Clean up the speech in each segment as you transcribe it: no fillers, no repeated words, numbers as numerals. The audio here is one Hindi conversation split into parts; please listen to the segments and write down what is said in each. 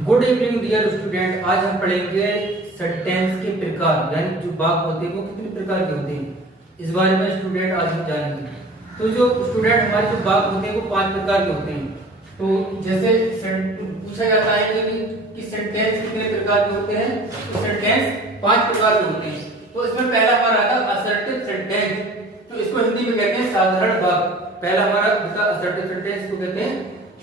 Good evening dear student. आज हम पढ़ेंगे सेंटेंस के प्रकार, यानी जो वाक्य होते हैं वो कितने प्रकार के होते हैं, इस बारे में स्टूडेंट आज हम जानेंगे। तो जो स्टूडेंट हमारे जो वाक्य होते हैं वो 5 प्रकार के होते हैं। तो जैसे पूछा जाता है कि सेंटेंस कितने प्रकार के होते हैं, तो सेंटेंस 5 प्रकार के होते हैं। तो इसमें पहला हमारा आता है असर्टिव सेंटेंस, तो इसको हिंदी में कहते हैं साधारण वाक्य। पहला हमारा असर्टिव सेंटेंस को कहते हैं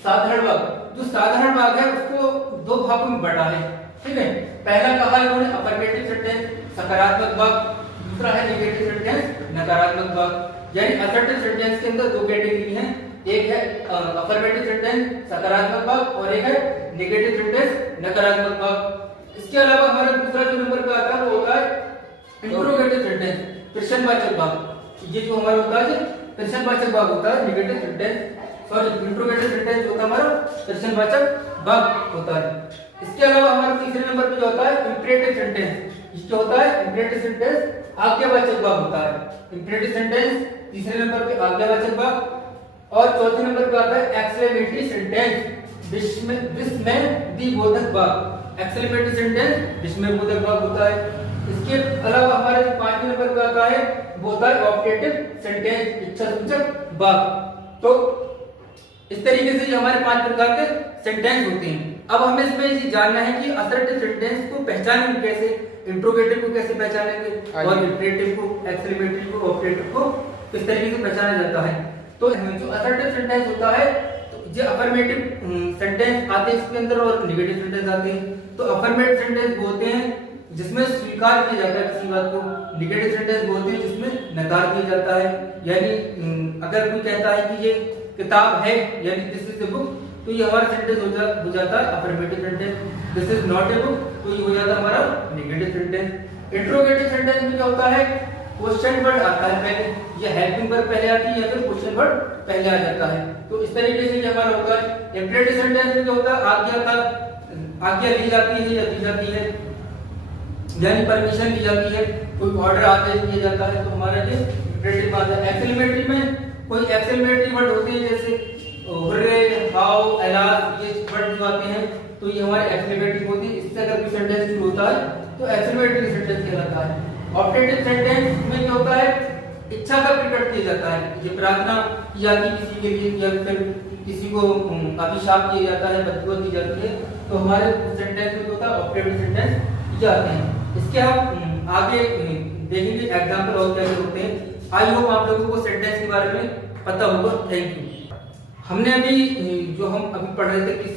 साधारण वाक्य। जो साधारण वाक्य है उसको 2 भागों में बांटा है, ठीक है। पहला कहा इन्होंने अफर्मेटिव सेंटेंस, सकारात्मक वाक्य, दूसरा है नेगेटिव सेंटेंस, नकारात्मक वाक्य। यानी असर्टिव सेंटेंस के अंदर 2 कैटेगरी हैं, एक है अफर्मेटिव सेंटेंस सकारात्मक वाक्य और एक है नेगेटिव सेंटेंस नकारात्मक वाक्य। इसके अलावा हमारा दूसरा जो नंबर पे आता है वो होता है इंट्रोगेटिव सेंटेंस, प्रश्नवाचक वाक्य। ये जो हमारा होता है प्रश्नवाचक वाक्य होता है, negative sentence sorry interrogative sentence होता है हमारा प्रश्नवाचक वाक्य होता है। इसके अलावा हमारा तीसरे नंबर पे जो होता है इंपरेटिव सेंटेंस, इसके होता है इंपरेटिव सेंटेंस आज्ञावाचक वाक्य होता है। इंपरेटिव सेंटेंस तीसरे नंबर पे आज्ञावाचक वाक्य, और चौथे नंबर पे आता है एक्सक्लेमेटरी सेंटेंस, विस्मयबोधक वाक्य। एक्सक्लेमेटरी सेंटेंस विस्मयबोधक वाक्य होता है। इसके अलावा हमारे जो 5वें नंबर पे आता है वो होता है ऑप्टेटिव सेंटेंस, इच्छासूचक वाक्य। तो इस तरीके से ये हमारे 5 प्रकार के सेंटेंस होते हैं। अब हमें इसमें ये जानना है कि असर्टिव सेंटेंस को पहचानेंगे कैसे, इंट्रोगेटिव को कैसे पहचानेंगे और इंपरेटिव को, एक्सक्लेमेटरी को, ऑप्टेटिव को किस तरीके से पहचाना जाता है। तो जो असर्टिव सेंटेंस होता है तो ये अफर्मेटिव सेंटेंस आते हैं इसके अंदर और नेगेटिव सेंटेंस आते हैं। तो अफर्मेटिव सेंटेंस बोलते हैं जिसमें स्वीकार किया जाता है किसी बात को, नेगेटिव सेंटेंस बोलते हैं जिसमें नकार किया जाता है। यानी अगर कोई कहता है कि ये किताब है यानी दिस इज द बुक, तो ये हमारा सेंटेंस हो जाता है affirmative sentence. This is not a book, तो ये हो जाता है हमारा नेगेटिव सेंटेंस। इंट्रोगेटिव सेंटेंस में क्या होता है, क्वेश्चन वर्ड आता है पहले, या हेल्पिंग वर्ब पहले आती है या फिर क्वेश्चन वर्ड पहले आ जाता है। तो इस तरीके से ये हमारा होता है। इंपरेटिव सेंटेंस में क्या होता है, आज्ञा ली जाती है या दी जाती है, यानी परमिशन दी जाती है, कोई ऑर्डर आदेश दिया जाता है, तो हमारा ये इंपरेटिव आता है। एक्सक्लेमेटरी में कोई एक्सक्लेमेटरी वर्ड होते हैं जैसे हुर्रे, हाउ, अलास, ये वर्ड जो आते हैं तो ये हमारे एक्सक्लेमेटरी होती है। इससे अगर कोई सेंटेंस शुरू होता है तो एक्सक्लेमेटरी सेंटेंस कहलाता है। ऑप्टेटिव सेंटेंस में क्या होता है, इच्छा का प्रकट किया जाता है, ये प्रार्थना की जाती है किसी के लिए या फिर किसी को अभिशाप किया जाता है, बददुआ दी जाती है, तो हमारे सेंटेंस में होता है ऑप्टेटिव सेंटेंस आते हैं। इसके हम आगे देखेंगे एग्जांपल और क्या होते हैं। आई होप आप लोगों को सेंटेंस के बारे में पता होगा। Thank you. हमने अभी जो हम अभी पढ़ रहे थे कि